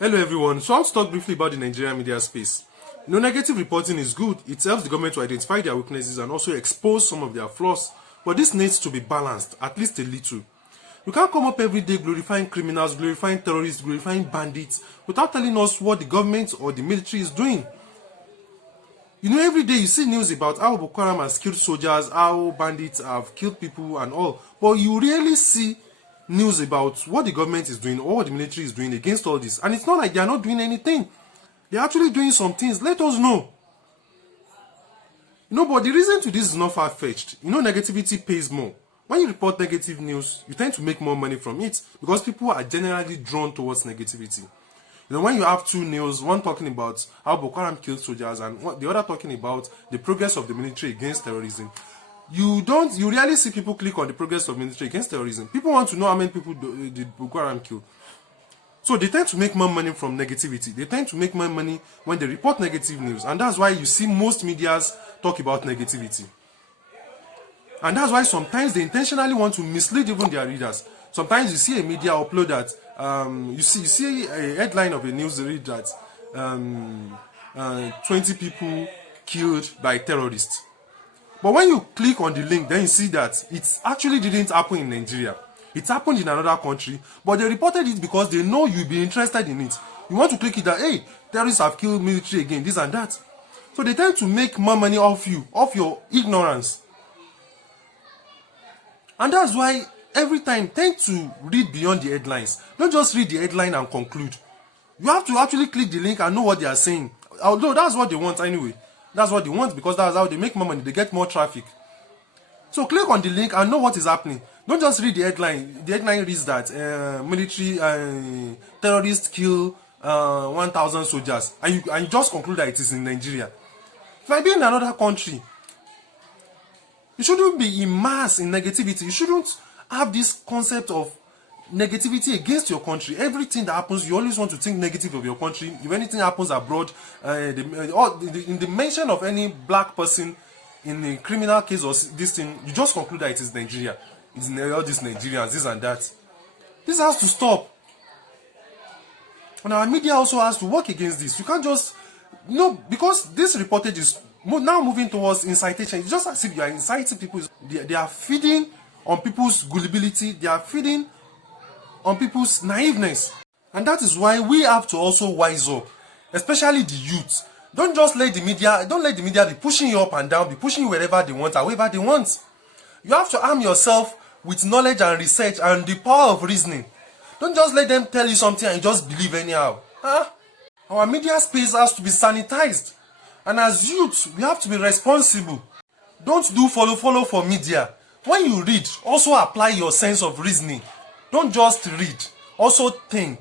Hello everyone, so I want to talk briefly about the Nigerian media space. Negative reporting is good. It helps the government to identify their weaknesses and also expose some of their flaws. But this needs to be balanced, at least a little. You can't come up every day glorifying criminals, glorifying terrorists, glorifying bandits without telling us what the government or the military is doing. Every day you see news about how Boko Haram has killed soldiers, how bandits have killed people and all. But you rarely see news about what the government is doing or what the military is doing against all this. And it's not like they are not doing anything. They're actually doing some things. Let us know. But the reason to this is not far-fetched. Negativity pays more. When you report negative news, you tend to make more money from it because people are generally drawn towards negativity. When you have two news, one talking about how Boko Haram killed soldiers and the other talking about the progress of the military against terrorism, you rarely see people click on the progress of military against terrorism. People want to know how many people did Boko Haram kill. So they tend to make more money from negativity. They tend to make more money when they report negative news. And that's why you see most medias talk about negativity. And that's why sometimes they intentionally want to mislead even their readers. Sometimes you see a media upload that, you see a headline of a news read that 20 people killed by terrorists. But when you click on the link, then you see that it actually didn't happen in Nigeria. It happened in another country, but they reported it because they know you'll be interested in it. You want to click it that, hey, terrorists have killed military again, this and that. So they tend to make more money off you, off your ignorance. And that's why every time tend to read beyond the headlines. Don't just read the headline and conclude. You have to actually click the link and know what they are saying. Although that's what they want anyway. That's what they want because that's how they make more money. They get more traffic. So click on the link and know what is happening. Don't just read the headline. The headline reads that military terrorists kill 1,000 soldiers. And you just conclude that it is in Nigeria. It might be in another country. You shouldn't be immersed in negativity. You shouldn't have this concept of negativity against your country. Everything that happens, you always want to think negative of your country. If anything happens abroad, in the mention of any black person in a criminal case or this thing, you just conclude that it is Nigeria. It's all these Nigerians, this and that. This has to stop. And our media also has to work against this. You can't just, because this reportage is now moving towards incitation. It's just as if you are inciting people. They are feeding on people's gullibility. They are feeding on people's naiveness. And that is why we have to also wise up, especially the youth. Don't let the media be pushing you up and down, be pushing you wherever they want, however they want. You have to arm yourself with knowledge and research and the power of reasoning. Don't just let them tell you something and you just believe anyhow. Our media space has to be sanitized. And as youth, we have to be responsible. Don't do follow for media. When you read, also apply your sense of reasoning. Don't just read, also think.